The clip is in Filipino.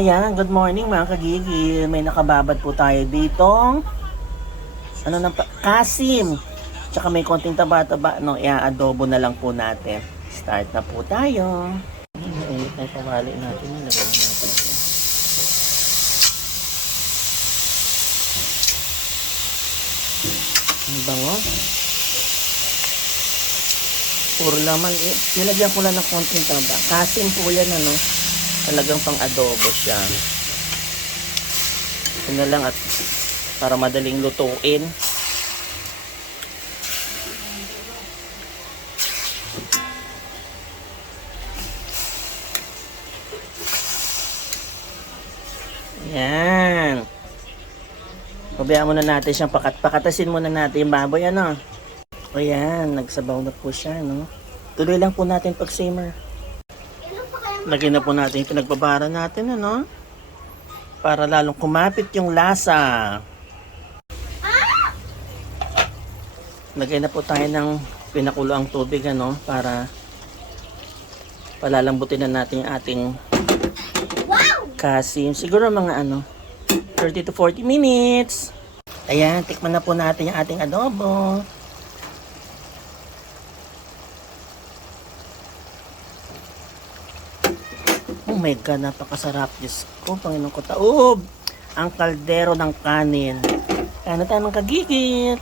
Ayan, good morning mga kagigil. May nakababad po tayo ditong kasim. Tsaka may konting taba-taba, no? I-adobo na lang po natin. Start na po tayo. Mainit na yung pawali natin. Nilagay natin. Ang bango. Puro laman. Nilagyan ko lang ng konting taba. Kasim po yan, ano? Talagang pang adobo siya. Ito na lang at para madaling lutuin. Yan. Pabayaan muna natin siyang pakatasin muna natin yung baboy, ano. O yan, nagsabaw na po siya, no. Tuloy lang po natin pag-simmer. Lagyan na po natin yung pinagbabara natin, ano. Para lalong kumapit yung lasa. Lagyan na po tayo ng pinakuloang tubig, ano. Para palalambutin na natin yung ating kasim. Siguro mga 30 to 40 minutes. Ayan, tikman na po natin yung ating adobo. Oh my God, napakasarap. Diyos ko, Panginoon ko taob. Ang kaldero ng kanin. Kaya na tayo mga kagigit.